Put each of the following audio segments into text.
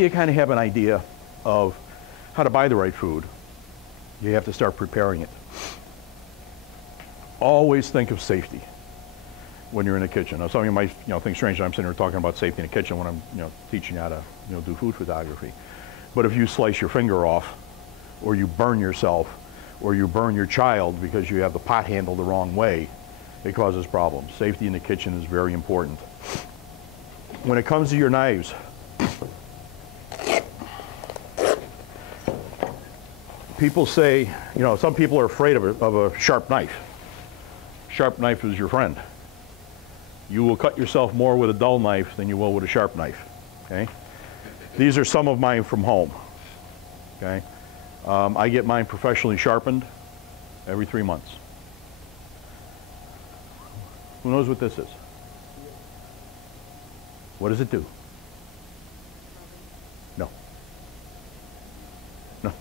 You kind of have an idea of how to buy the right food. You have to start preparing it. Always think of safety when you're in the kitchen. Now, some of you might think strange that I'm sitting here talking about safety in the kitchen when I'm teaching you how to do food photography. But if you slice your finger off, or you burn yourself, or you burn your child because you have the pot handle the wrong way, it causes problems. Safety in the kitchen is very important. When it comes to your knives, people say, some people are afraid of a sharp knife. Sharp knife is your friend. You will cut yourself more with a dull knife than you will with a sharp knife. Okay? These are some of mine from home. Okay? I get mine professionally sharpened every 3 months. Who knows what this is? What does it do? No. No,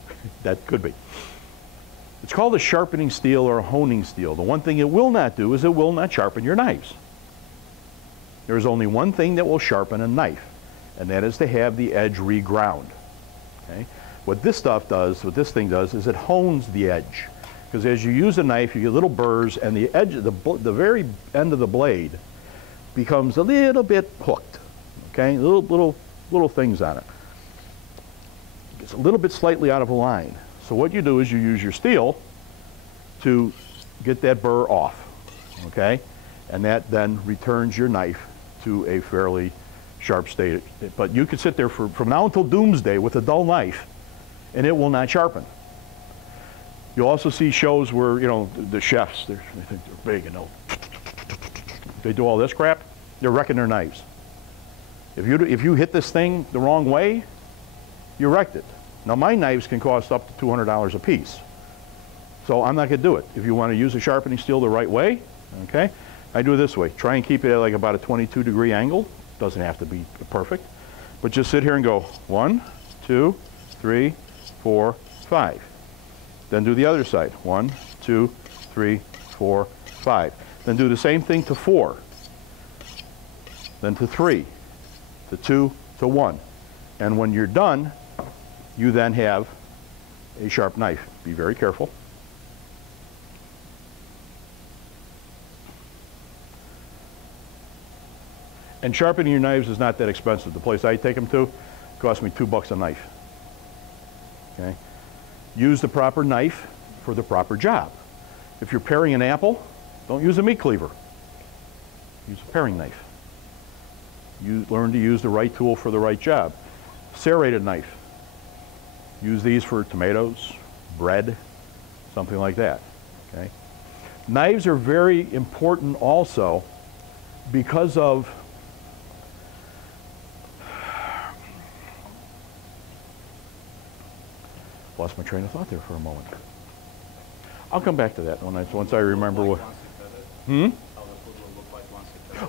that could be. It's called a sharpening steel or a honing steel. The one thing it will not do is it will not sharpen your knives. There's only one thing that will sharpen a knife, and that is to have the edge reground. Okay? What this thing does, is it hones the edge. Because as you use a knife, you get little burrs, and the edge, the very end of the blade becomes a little bit hooked. Okay, little things on it. It gets a little bit slightly out of a line. So what you do is you use your steel to get that burr off. Okay, and that then returns your knife to a fairly sharp state. But you could sit there from now until doomsday with a dull knife, and it will not sharpen. You'll also see shows where, the chefs, they think they're big and they do all this crap. They're wrecking their knives. If you hit this thing the wrong way, you wrecked it. Now my knives can cost up to $200 a piece. So I'm not going to do it. If you want to use a sharpening steel the right way, okay, I do it this way. Try and keep it at like about a 22-degree angle. Doesn't have to be perfect. But just sit here and go 1, 2, 3, 4, 5. Then do the other side. 1, 2, 3, 4, 5. Then do the same thing to 4. Then to 3, to 2, to 1. And when you're done, you then have a sharp knife. Be very careful. And sharpening your knives is not that expensive. The place I take them to costs me $2 a knife. Okay? Use the proper knife for the proper job. If you're paring an apple, don't use a meat cleaver. Use a paring knife. You learn to use the right tool for the right job. Serrated knife. Use these for tomatoes, bread, something like that. Okay? Knives are very important also because of lost my train of thought there for a moment. I'll come back to that once I remember what.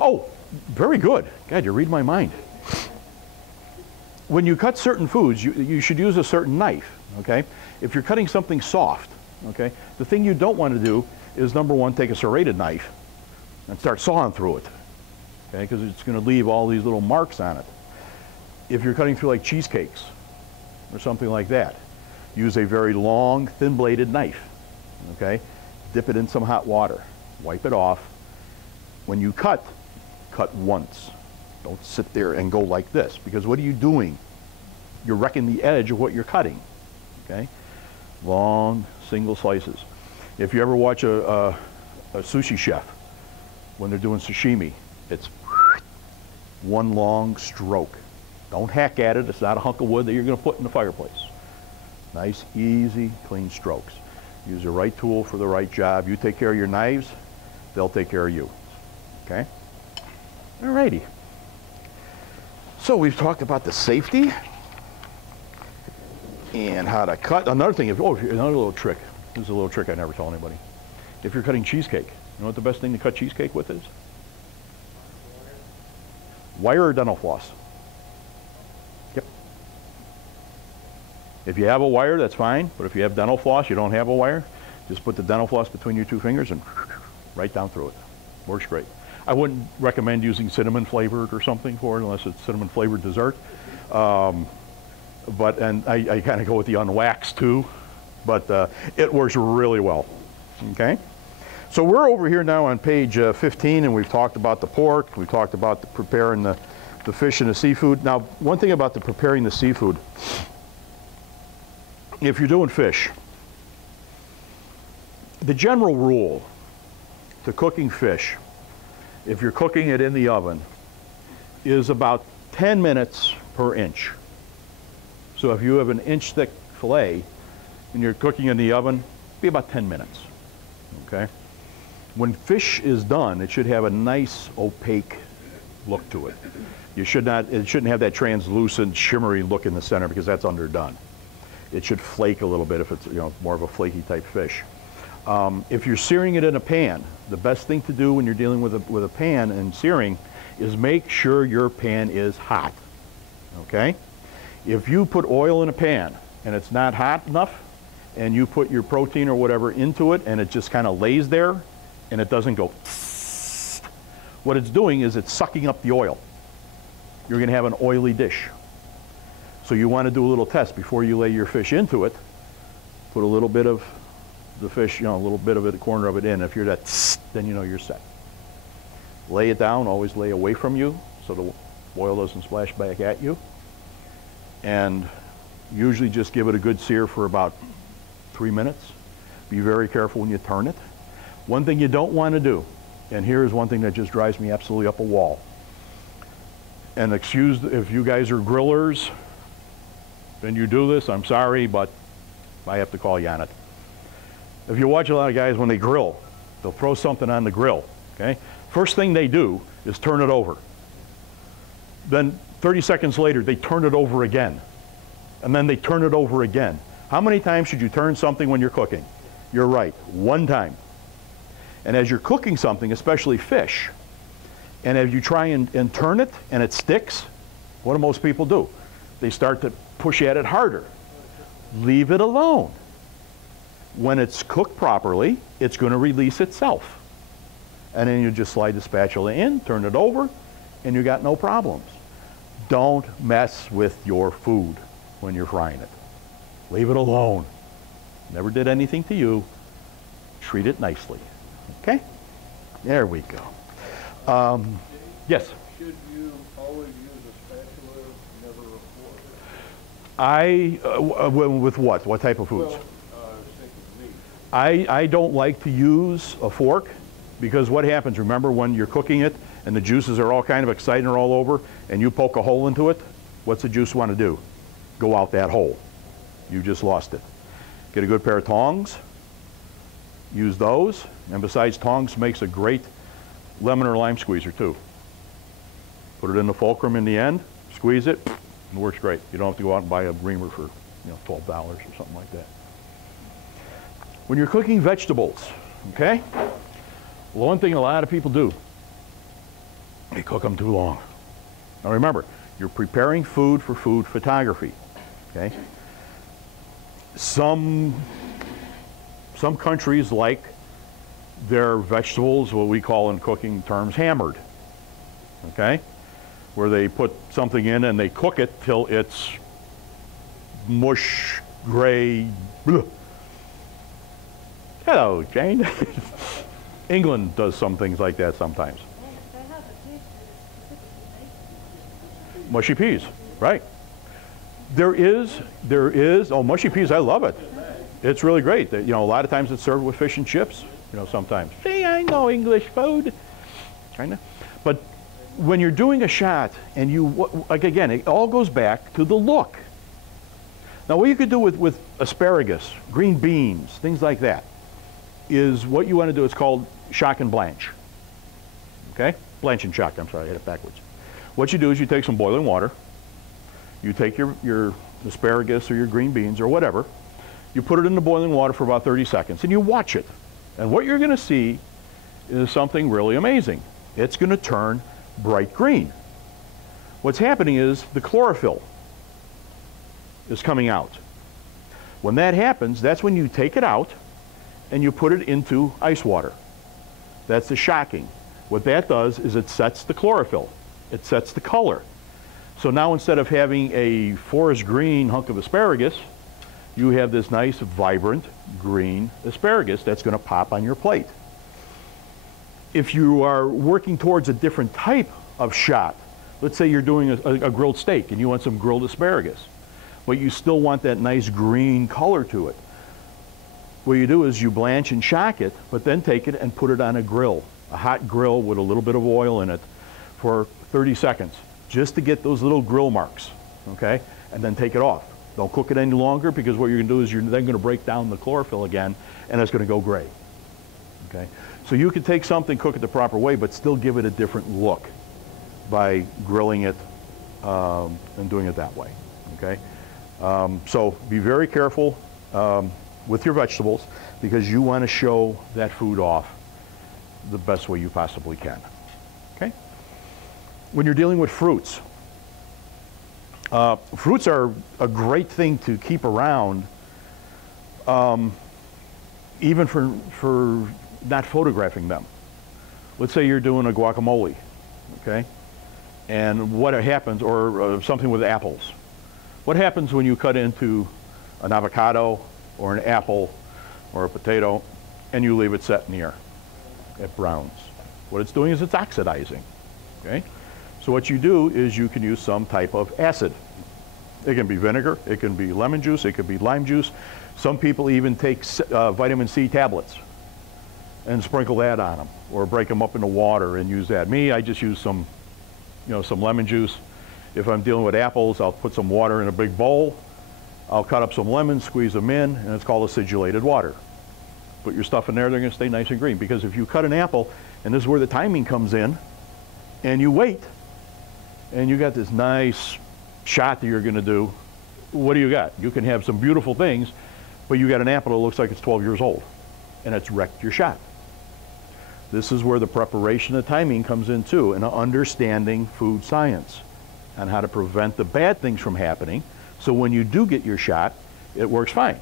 Oh, very good. God, you read my mind. When you cut certain foods, you should use a certain knife. Okay, if you're cutting something soft, okay, the thing you don't want to do is number one, take a serrated knife and start sawing through it. Okay, because it's going to leave all these little marks on it. If you're cutting through like cheesecakes or something like that, use a very long, thin-bladed knife, okay? Dip it in some hot water. Wipe it off. When you cut once. Don't sit there and go like this, because what are you doing? You're wrecking the edge of what you're cutting, okay? Long, single slices. If you ever watch a sushi chef, when they're doing sashimi, it's one long stroke. Don't hack at it. It's not a hunk of wood that you're going to put in the fireplace. Nice, easy, clean strokes. Use the right tool for the right job. You take care of your knives, they'll take care of you. Okay? Alrighty. So we've talked about the safety and how to cut. Another thing, another little trick. This is a little trick I never tell anybody. If you're cutting cheesecake, you know what the best thing to cut cheesecake with is? Wire or dental floss. Yep. If you have a wire, that's fine, but if you have dental floss, you don't have a wire, just put the dental floss between your two fingers and right down through it. Works great. I wouldn't recommend using cinnamon flavored or something for it unless it's cinnamon flavored dessert. and I kind of go with the unwaxed too, but it works really well, okay? So we're over here now on page 15, and we've talked about the pork, we've talked about preparing the fish and the seafood. Now, one thing about preparing the seafood, if you're doing fish, the general rule to cooking fish, if you're cooking it in the oven, is about 10 minutes per inch. So if you have an inch thick fillet and you're cooking in the oven, be about 10 minutes, okay? When fish is done, it should have a nice opaque look to it. It shouldn't have that translucent, shimmery look in the center because that's underdone. It should flake a little bit if it's more of a flaky type fish. If you're searing it in a pan, the best thing to do when you're dealing with a pan and searing is make sure your pan is hot, okay? If you put oil in a pan and it's not hot enough, and you put your protein or whatever into it and it just kind of lays there and it doesn't go, what it's doing is it's sucking up the oil. You're going to have an oily dish. So you want to do a little test before you lay your fish into it. Put a little bit of the fish, a little bit of it, a corner of it in. If you're that, then you know you're set. Lay it down, always lay away from you so the oil doesn't splash back at you. And usually just give it a good sear for about 3 minutes. Be very careful when you turn it. One thing you don't want to do, and here is one thing that just drives me absolutely up a wall. And excuse if you guys are grillers, then you do this, I'm sorry, but I have to call you on it. If you watch a lot of guys when they grill, they'll throw something on the grill, okay? First thing they do is turn it over. Then 30 seconds later, they turn it over again. And then they turn it over again. How many times should you turn something when you're cooking? You're right, one time. And as you're cooking something, especially fish, and as you try and turn it and it sticks, what do most people do? They start to push at it harder. Leave it alone. When it's cooked properly, it's going to release itself. And then you just slide the spatula in, turn it over, and you got no problems. Don't mess with your food when you're frying it. Leave it alone. Never did anything to you. Treat it nicely. Okay? There we go. Yes? Should you always use a spatula, never a fork? With what? What type of foods? Well, I was thinking meat. I don't like to use a fork because what happens, remember when you're cooking it and the juices are all kind of excited and all over and you poke a hole into it, what's the juice want to do? Go out that hole. You just lost it. Get a good pair of tongs, use those, and besides tongs makes a great lemon or lime squeezer too. Put it in the fulcrum in the end, squeeze it, it works great. You don't have to go out and buy a reamer for $12 or something like that. When you're cooking vegetables, okay, one thing a lot of people do, they cook them too long. Now remember, you're preparing food for food photography, okay? Some countries like their vegetables, what we call in cooking terms, hammered, okay? Where they put something in and they cook it till it's mush, gray, bleh. Hello, Jane. England does some things like that sometimes. Mushy peas, right. There is, oh, mushy peas, I love it. It's really great. A lot of times it's served with fish and chips, sometimes. See, I know English food. Kinda. But when you're doing a shot and again, it all goes back to the look. Now what you could do with asparagus, green beans, things like that, is what you want to do, it's called shock and blanch. Okay? Blanch and shock, I'm sorry, I had it backwards. What you do is you take some boiling water, you take your asparagus or your green beans or whatever, you put it in the boiling water for about 30 seconds and you watch it. And what you're going to see is something really amazing. It's going to turn bright green. What's happening is the chlorophyll is coming out. When that happens, that's when you take it out and you put it into ice water. That's the shocking. What that does is it sets the chlorophyll. It sets the color. So now instead of having a forest green hunk of asparagus, you have this nice, vibrant green asparagus that's going to pop on your plate. If you are working towards a different type of shot, let's say you're doing a grilled steak and you want some grilled asparagus, but you still want that nice green color to it. What you do is you blanch and shock it, but then take it and put it on a grill, a hot grill with a little bit of oil in it for 30 seconds, just to get those little grill marks, okay? And then take it off. Don't cook it any longer, because what you're going to do is you're then going to break down the chlorophyll again, and it's going to go gray, okay? So you could take something, cook it the proper way, but still give it a different look by grilling it and doing it that way, okay? So be very careful with your vegetables, because you want to show that food off the best way you possibly can, okay? When you're dealing with fruits, fruits are a great thing to keep around, even for not photographing them. Let's say you're doing a guacamole, okay? And what happens, or something with apples. What happens when you cut into an avocado or an apple or a potato and you leave it set in the air? It browns. What it's doing is it's oxidizing, okay? So what you do is you can use some type of acid. It can be vinegar, it can be lemon juice, it could be lime juice. Some people even take vitamin C tablets and sprinkle that on them, or break them up into water and use that. Me, I just use some, some lemon juice. If I'm dealing with apples, I'll put some water in a big bowl. I'll cut up some lemons, squeeze them in, and it's called acidulated water. Put your stuff in there, they're going to stay nice and green. Because if you cut an apple, and this is where the timing comes in, and you wait, and you got this nice shot that you're going to do, what do you got? You can have some beautiful things, but you got an apple that looks like it's 12 years old, and it's wrecked your shot. This is where the preparation of timing comes in too, and understanding food science and how to prevent the bad things from happening, so when you do get your shot, it works fine,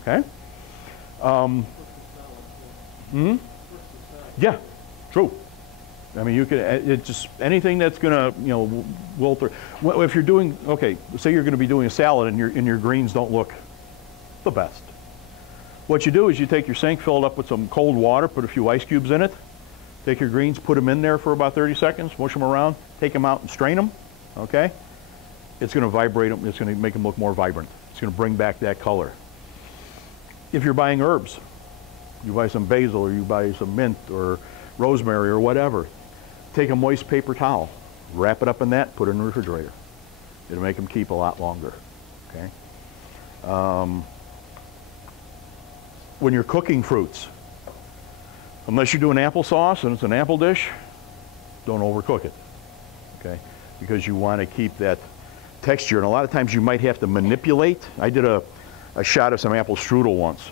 okay? Yeah, true. I mean, you can, it's just anything that's going to, wilt. Well, if you're doing, okay, say you're going to be doing a salad and your greens don't look the best. What you do is you take your sink, fill it up with some cold water, put a few ice cubes in it, take your greens, put them in there for about 30 seconds, mush them around, take them out and strain them, okay? It's going to vibrate them, it's going to make them look more vibrant. It's going to bring back that color. If you're buying herbs, you buy some basil or you buy some mint or rosemary or whatever, take a moist paper towel, wrap it up in that, put it in the refrigerator. It'll make them keep a lot longer, okay? When you're cooking fruits, unless you're doing applesauce and it's an apple dish, don't overcook it, okay? Because you want to keep that texture, and a lot of times you might have to manipulate. I did a shot of some apple strudel once,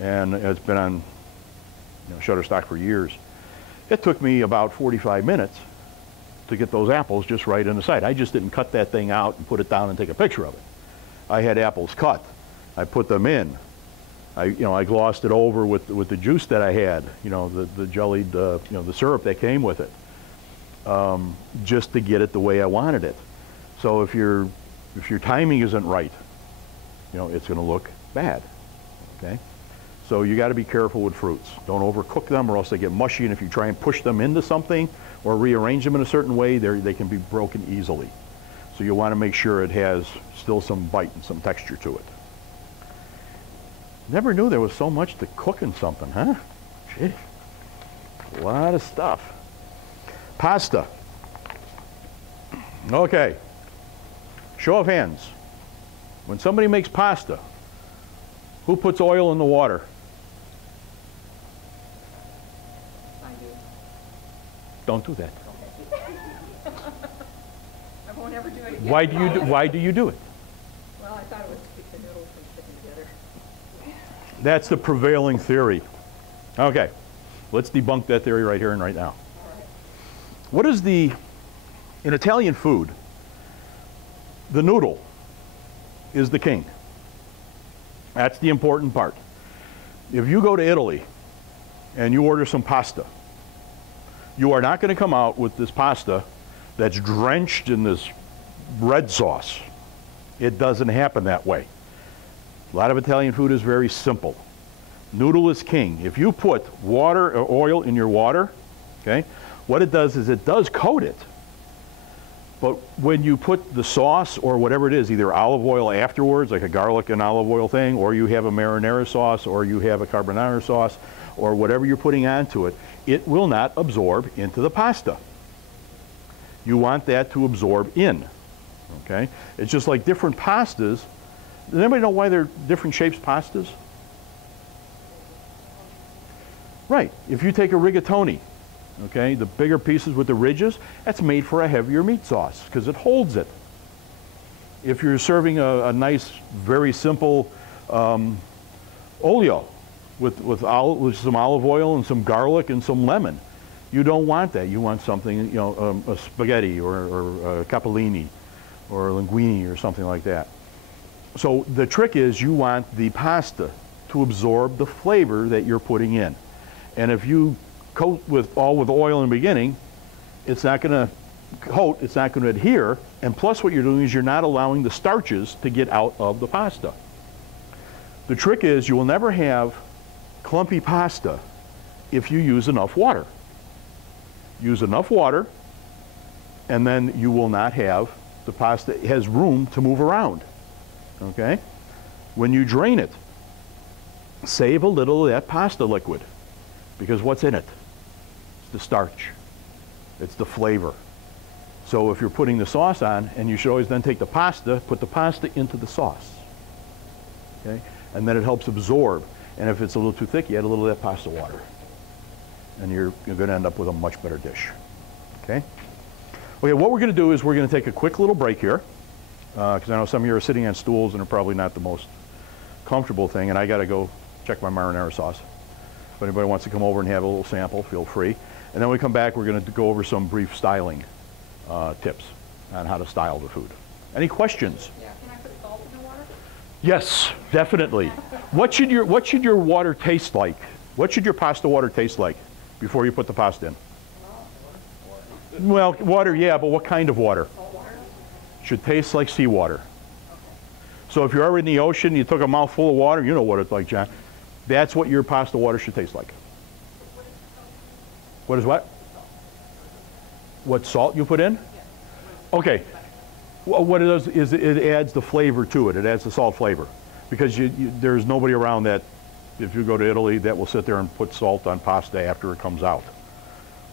and it's been on Shutterstock for years. It took me about 45 minutes to get those apples just right in the side. I just didn't cut that thing out and put it down and take a picture of it. I had apples cut. I put them in. I glossed it over with the juice that I had, the jellied, the syrup that came with it, just to get it the way I wanted it. So if your timing isn't right, it's going to look bad, okay? So you got to be careful with fruits. Don't overcook them, or else they get mushy, and if you try and push them into something or rearrange them in a certain way, they can be broken easily. So you want to make sure it has still some bite and some texture to it. Never knew there was so much to cooking something, huh? Gee, a lot of stuff. Pasta. Okay. Show of hands. When somebody makes pasta, who puts oil in the water? I do. Don't do that. I won't ever do it again. Why do you do it? Well, I thought it would keep the noodles from sticking together. That's the prevailing theory. Okay, let's debunk that theory right here and right now. All right. What is in Italian food, the noodle is the king. That's the important part. If you go to Italy and you order some pasta, you are not going to come out with this pasta that's drenched in this red sauce. It doesn't happen that way. A lot of Italian food is very simple. Noodle is king. If you put water or oil in your water, okay, what it does is it does coat it. But when you put the sauce or whatever it is, either olive oil afterwards, like a garlic and olive oil thing, or you have a marinara sauce, or you have a carbonara sauce, or whatever you're putting onto it, it will not absorb into the pasta. You want that to absorb in, okay? It's just like different pastas. Does anybody know why they're different shapes pastas? Right, if you take a rigatoni, okay, the bigger pieces with the ridges, that's made for a heavier meat sauce because it holds it. If you're serving a nice, very simple olio with some olive oil and some garlic and some lemon, you don't want that. You want something, you know, a spaghetti or a capellini or a linguine or something like that. So the trick is you want the pasta to absorb the flavor that you're putting in. And if you coat with oil in the beginning, it's not going to coat, it's not going to adhere, and plus what you're doing is you're not allowing the starches to get out of the pasta. The trick is you will never have clumpy pasta if you use enough water. Use enough water, and then you will not have, the pasta has room to move around, okay? When you drain it, save a little of that pasta liquid, because what's in it? It's the starch. It's the flavor. So if you're putting the sauce on, and you should always then take the pasta, put the pasta into the sauce, okay? And then it helps absorb. And if it's a little too thick, you add a little of that pasta water. And you're going to end up with a much better dish, okay? Okay, what we're going to do is we're going to take a quick little break here, because I know some of you are sitting on stools and are probably not the most comfortable thing, and I got to go check my marinara sauce. If anybody wants to come over and have a little sample, feel free. And then when we come back, we're going to go over some brief styling tips on how to style the food. Any questions? Yeah, can I put salt in the water? Yes, definitely. What should your water taste like? What should your pasta water taste like before you put the pasta in? Well, water, yeah, but what kind of water? Salt water? Should taste like seawater. So if you're ever in the ocean, you took a mouthful of water, you know what it's like, John. That's what your pasta water should taste like. What is what? What salt you put in? Okay. Well, what it does is it adds the flavor to it. It adds the salt flavor. Because there's nobody around that, if you go to Italy, that will sit there and put salt on pasta after it comes out.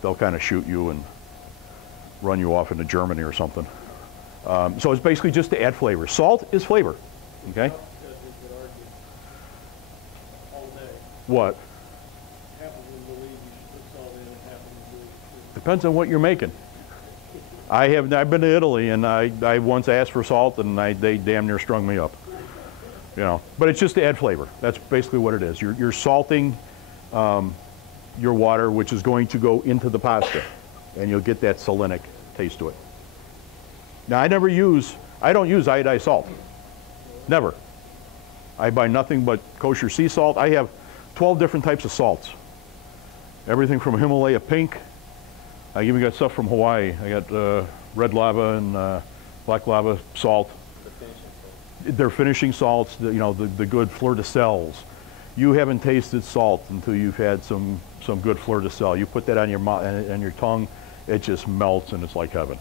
They'll kind of shoot you and run you off into Germany or something. So it's basically just to add flavor. Salt is flavor, okay? What? Depends on what you're making. I've been to Italy, and I once asked for salt, and they damn near strung me up. You know, but it's just to add flavor. That's basically what it is. You're salting your water, which is going to go into the pasta, and you'll get that salinic taste to it. Now, I don't use iodized salt. Never. I buy nothing but kosher sea salt. I have 12 different types of salts. Everything from Himalaya pink. I even got stuff from Hawaii. I got red lava and black lava salt. They're finishing salts, you know, the good fleur de sels. You haven't tasted salt until you've had some good fleur de sel. You put that on your mouth and your tongue, it just melts and it's like heaven.